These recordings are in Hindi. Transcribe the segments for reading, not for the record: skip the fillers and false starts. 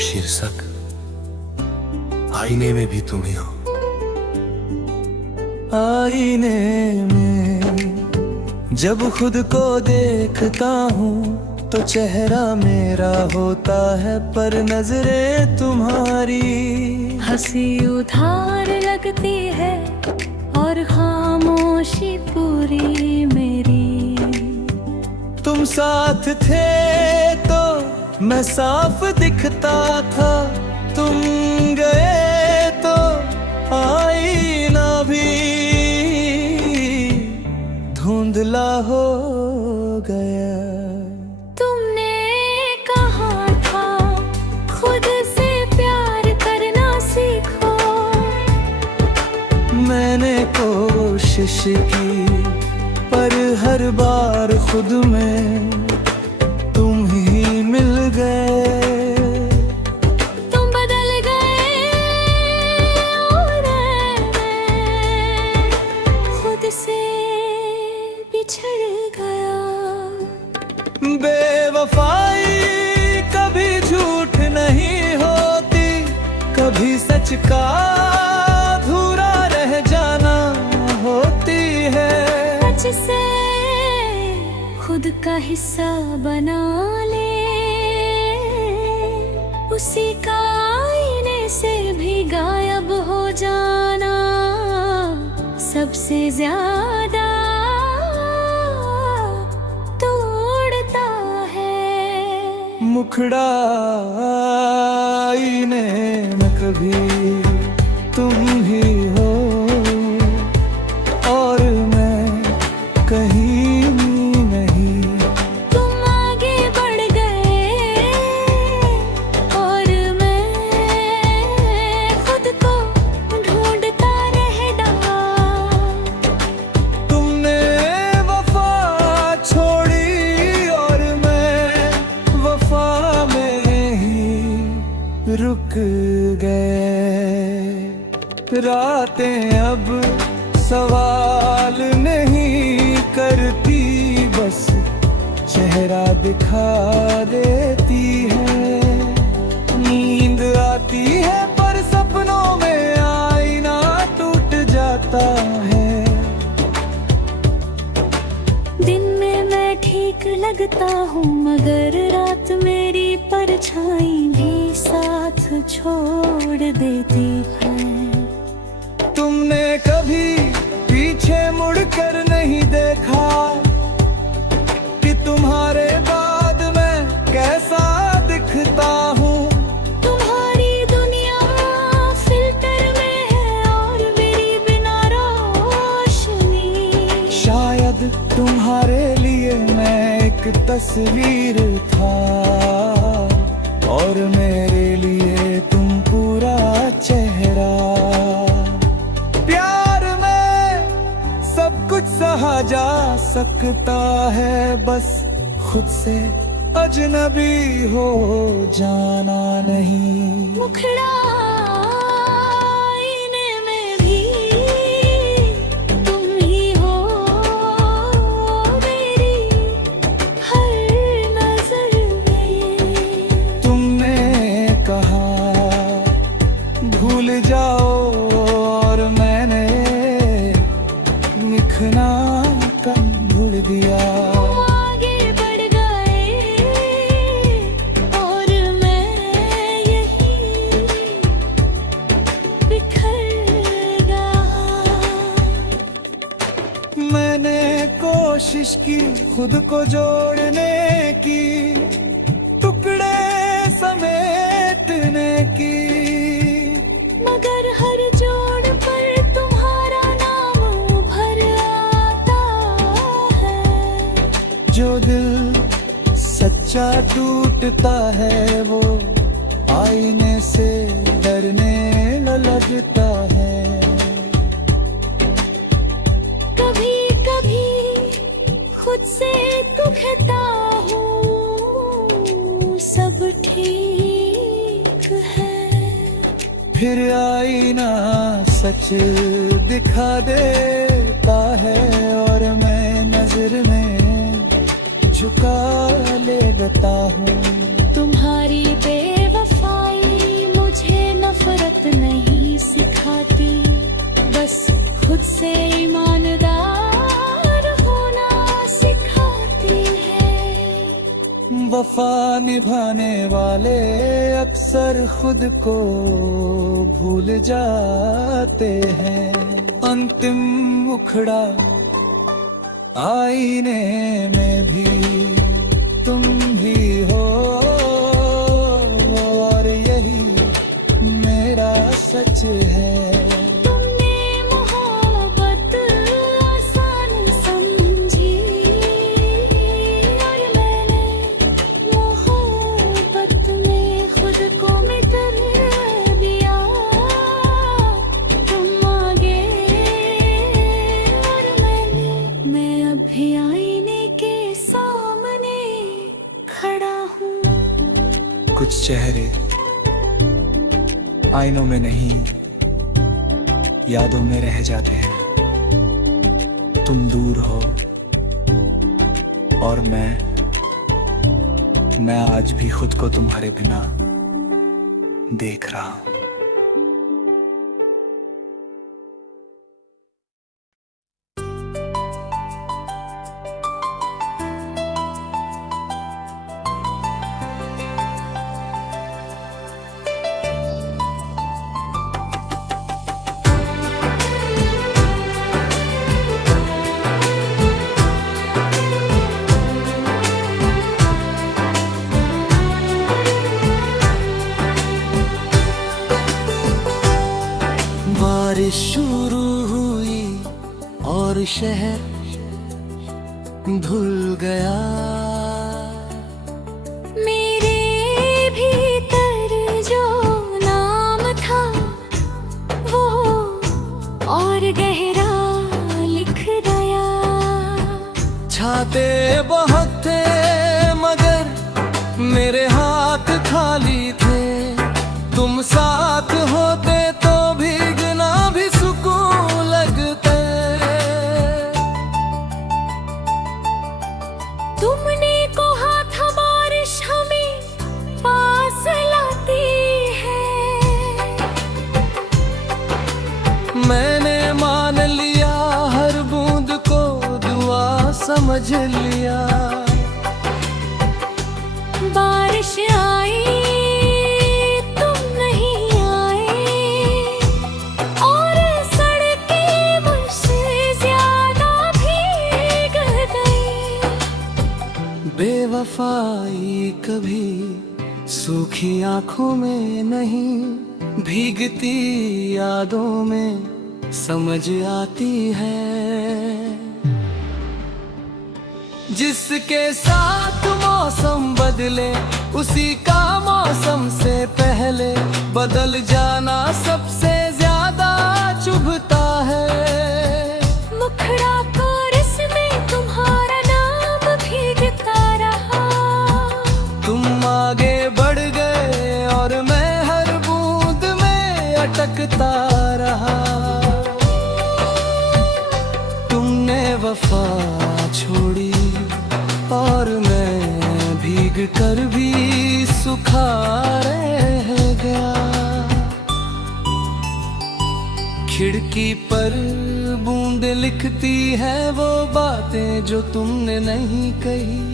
शीर्षक आईने में भी तुम ही हो। आईने में जब खुद को देखता हूँ तो चेहरा मेरा होता है पर नजरें तुम्हारी। हंसी उधार लगती है और खामोशी पूरी मेरी। तुम साथ थे तो मैं साफ दिखता था, तुम गए तो आईना भी धुंधला हो गया। तुमने कहा था खुद से प्यार करना सीखो। मैंने कोशिश की पर हर बार खुद में तुम ही मिल गए। तुम बदल गए और मैं खुद से बिछड़ गया। बेवफाई कभी झूठ नहीं होती, कभी सच का अधूरा रह जाना होती है। सच से खुद का हिस्सा बना ले, उसी का आईने से भी गायब हो जाना सबसे ज्यादा तोड़ता है। मुखड़ा आईने में कभी तुम ही हो और मैं कहीं नहीं। तुम आगे बढ़ गए और मैं खुद को ढूंढता रह डाला। तुमने वफा छोड़ी और मैं वफा में ही रुक गए। रातें अब सवाल नहीं करती, बस चेहरा दिखा देती है। नींद आती है पर सपनों में आईना टूट जाता है। दिन में मैं ठीक लगता हूँ मगर रात मेरी परछाई भी साथ छोड़ देती है। तुमने कभी पीछे मुड़कर नहीं देखा कि तुम्हारे बाद मैं कैसा दिखता हूँ। तुम्हारी दुनिया फिल्टर में है और मेरी बिना रोशनी। शायद तुम्हारे लिए मैं एक तस्वीर था और मेरे लिए तुम पूरा चेहरा। प्यार में सब कुछ सहा जा सकता है, बस खुद से अजनबी हो जाना नहीं। मुखड़ा आईने में भी तुम ही हो मेरी हर नजर में। तुमने कहा भूल जाओ और मैंने लिखना कम भूल दिया। आगे बढ़ गए और मैं यही बिखर गया। मैंने कोशिश की खुद को जोड़ने की, टुकड़े समेटने की, मगर हर जोड़ पर तुम्हारा नाम उभर आता है। जो दिल सच्चा टूटता है वो आईने से डरने लगता है। कभी कभी खुद से तो कहता हूँ सब ठीक है, फिर आईना सच दिखा देता है और मैं नजर में झुका लेता हूँ। तुम्हारी बेवफाई वफा निभाने वाले अक्सर खुद को भूल जाते हैं। अंतिम मुखड़ा आईने में भी तुम ही हो, और यही मेरा सच है। तुमने मोहब्बत आसान समझी और मैंने मोहब्बत में खुद को मिटल दिया। तुम आगे और मैं अभी आईने के सामने खड़ा हूँ। कुछ चेहरे आईनों में नहीं, यादों में रह जाते हैं। तुम दूर हो और मैं आज भी खुद को तुम्हारे बिना देख रहा हूं। बारिश शुरू हुई और शहर धुल गया। मेरे भीतर जो नाम था वो और गहरा लिख गया। छाते बहुत थे मगर मेरे हाथ खाली थे। तुम साथ होते तो भीगना भी सुकून लगते। तुमने कहा था बारिश हमें पास लाती है। मैंने मान लिया, हर बूंद को दुआ समझ लिया। बारिश आई तुम नहीं आए और सड़कें मुझसे ज्यादा भीग गई। बेवफाई कभी सूखी आंखों में नहीं, भीगती यादों में समझ आती है। जिसके साथ मौसम बदले उसी का मौसम से पहले बदल जाना सबसे ज्यादा चुभता है। मुखड़ा बारिश में तुम्हारा नाम भीगता रहा। तुम आगे बढ़ गए और मैं हर बूंद में अटकता रहा। तुमने वफा छोड़ी और मैं भीग कर भी सूखा रह गया। खिड़की पर बूंद लिखती है वो बातें जो तुमने नहीं कही।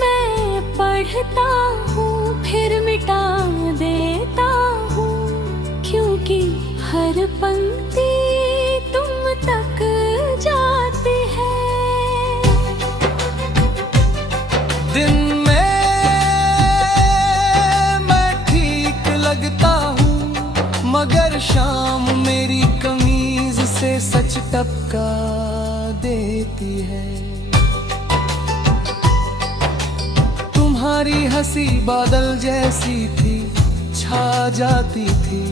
मैं पढ़ता हूँ फिर मिटा देता हूँ, क्योंकि हर पंक्ति तुम तक जाती है। दिन में मैं ठीक लगता हूँ मगर शाम मेरी कमीज से सच टपका देती है। तुम्हारी हंसी बादल जैसी थी, छा जाती थी।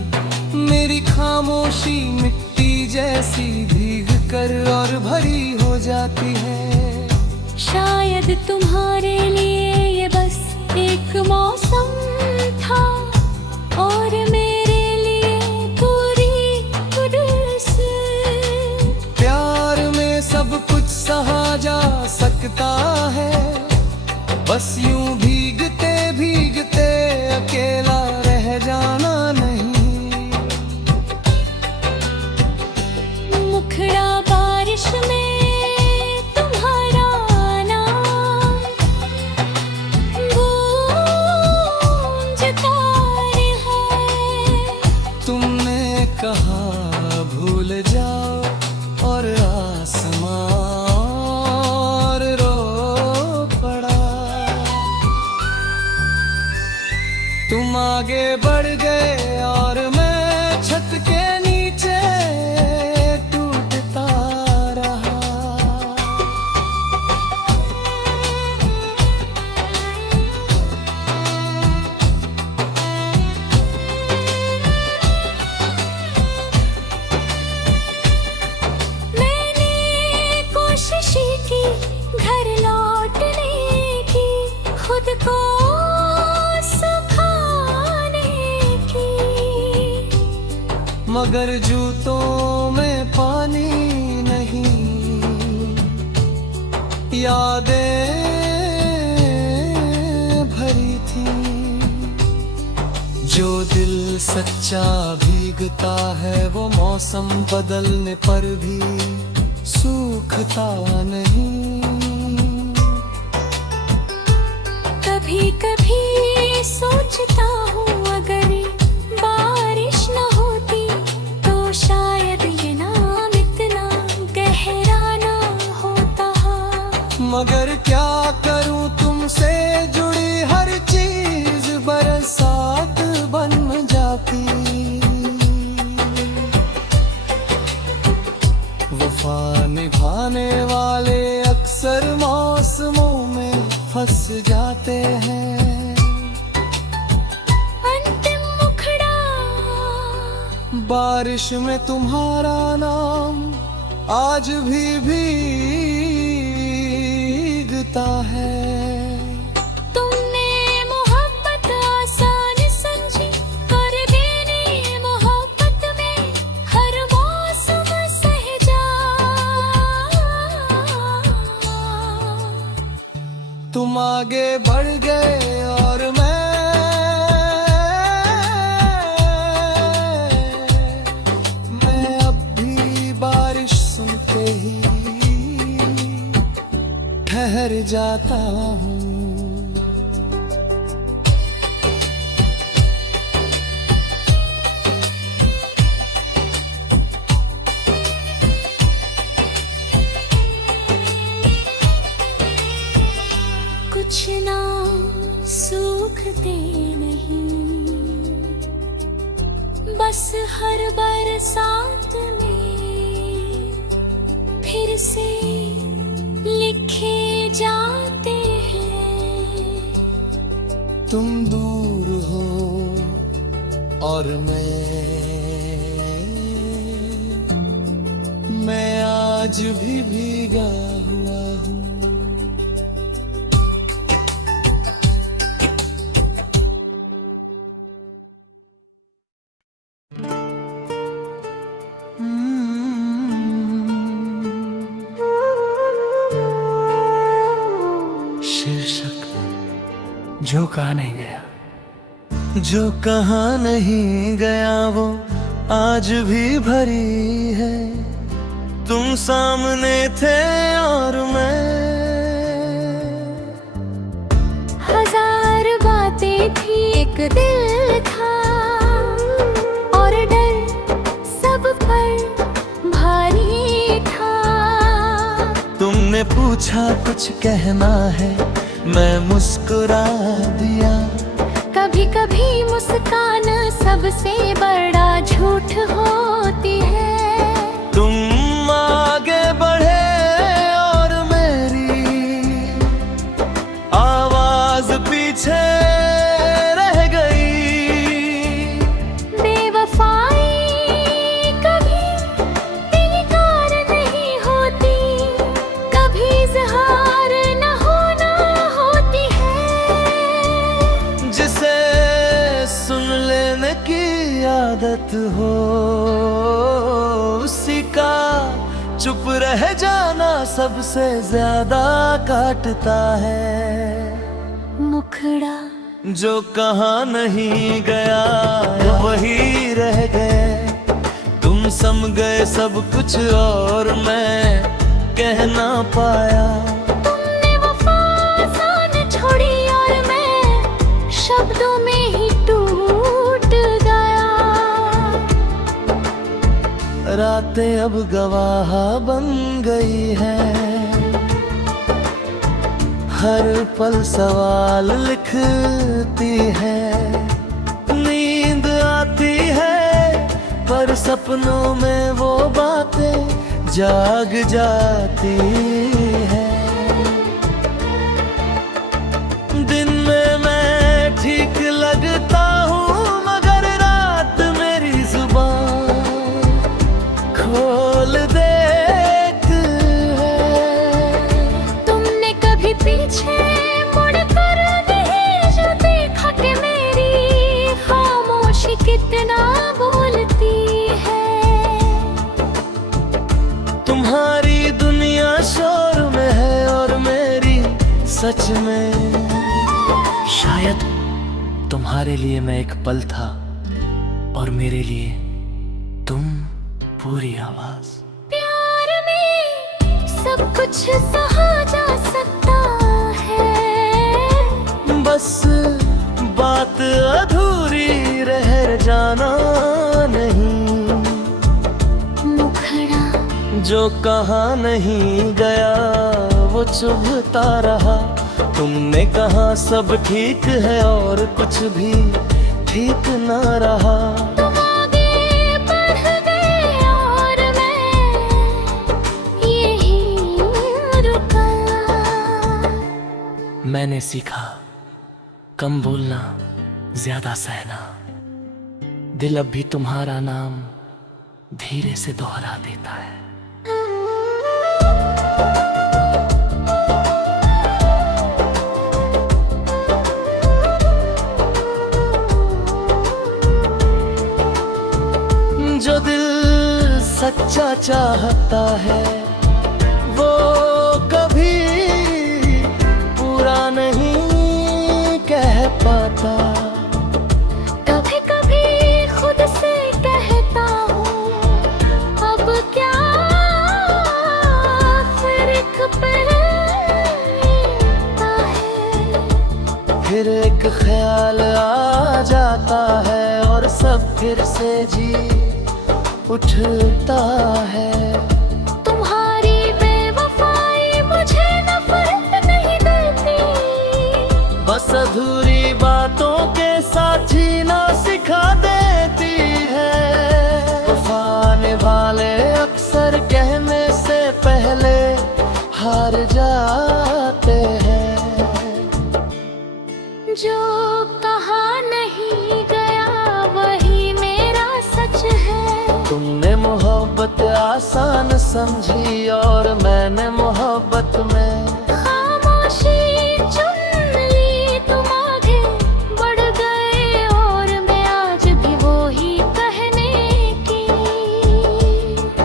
मेरी खामोशी मिट्टी जैसी भीग कर और भरी हो जाती है। शायद तुम्हारे लिए ये बस एक मौसम था और मेरे लिए पूरी बरस। प्यार में सब कुछ सहा जा सकता है, बस यूं भीगते भीगते अकेला रह जाना नहीं। मुखड़ा बारिश में तुम्हारा नाम घर लौटने की, खुद को सुखाने की। मगर जूतों में पानी नहीं, यादें भरी थी। जो दिल सच्चा भीगता है वो मौसम बदलने पर भी सूखता नहीं। कभी कभी सोचता हूँ अगर बारिश न होती तो शायद ये नाम इतना गहरा ना होता। मगर क्या करूं तुमसे जुड़ी हर चीज बरसात बन जाती। वफा निभाने वाले अक्सर मौसमों में फंस जाते हैं। अंतिम मुखड़ा बारिश में तुम्हारा नाम आज भी भीगता है। तुमने मोहब्बत आसान समझी, कर देने मोहब्बत में हर मौसम सहजा। तुम आगे बढ़ गए और मैं अब भी बारिश सुनते ही ठहर जाता हूँ। कुछ ना सूखते नहीं, बस हर बरसात में फिर से लिखे जाते हैं। तुम दूर हो और मैं आज भी भीगा हुआ हूँ। शीर्षक जो कहा नहीं गया। जो कहा नहीं गया वो आज भी भरी है। तुम सामने थे और मैं, हजार बातें थी, एक दिल था और डर सब पर भारी था। तुमने पूछा कुछ कहना है, मैं मुस्कुरा दिया। कभी कभी मुस्कान सबसे बड़ा झूठ होती है। तुम आगे बढ़े और मेरी आवाज पीछे रह गई। बेवफाई कभी इनकार नहीं होती, कभी इज़हार न होना होती है। जिसे सुन लेने की आदत हो उसी का चुप रह जाना सबसे ज्यादा काटता है। मुखड़ा जो कहा नहीं गया वही रह गए। तुम सम गए सब कुछ और मैं कह ना पाया। तुमने वफा आसान छोड़ी और मैं शब्दों में ही टूट गया। रातें अब गवाह बन गई है, हर पल सवाल लिखती है। नींद आती है पर सपनों में वो बातें जाग जाती है। दिन में मैं ठीक लगता हूँ मगर रात मेरी जुबान खोल देती है। सच में शायद तुम्हारे लिए मैं एक पल था और मेरे लिए तुम पूरी आवाज। प्यार में सब कुछ सहा जा सकता है, बस बात अधूरी रह जाना नहीं। मुखड़ा जो कहा नहीं गया वो चुभता रहा। तुमने कहा सब ठीक है और कुछ भी ठीक न रहा। तुम आगे बढ़ गए और मैं यहीं रुका। मैंने सीखा कम बोलना, ज्यादा सहना। दिल अब भी तुम्हारा नाम धीरे से दोहरा देता है। जो दिल सच्चा चाहता है वो कभी पूरा नहीं कह पाता। कभी कभी खुद से कहता हूँ अब क्या फर्क पड़ता है। फिर एक ख्याल आ जाता है और सब फिर से जी उठता है। तुम्हारी बेवफाई मुझे नफरत नहीं देती, बस अधूरी बातों के साथ जीना सिखा देती है। वफाने वाले अक्सर कहने से पहले हार जाते हैं। जो कहा नहीं गया वही मेरा सच है। तुमने मोहब्बत आसान समझी और मैंने मोहब्बत में खामोशी चुन ली। तुम आगे बढ़ गए और मैं आज भी वो ही कहने की।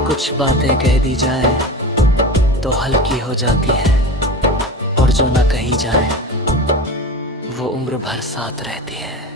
कुछ बातें कह दी जाए तो हल्की हो जाती है, और जो ना कही जाए वो उम्र भर साथ रहती है।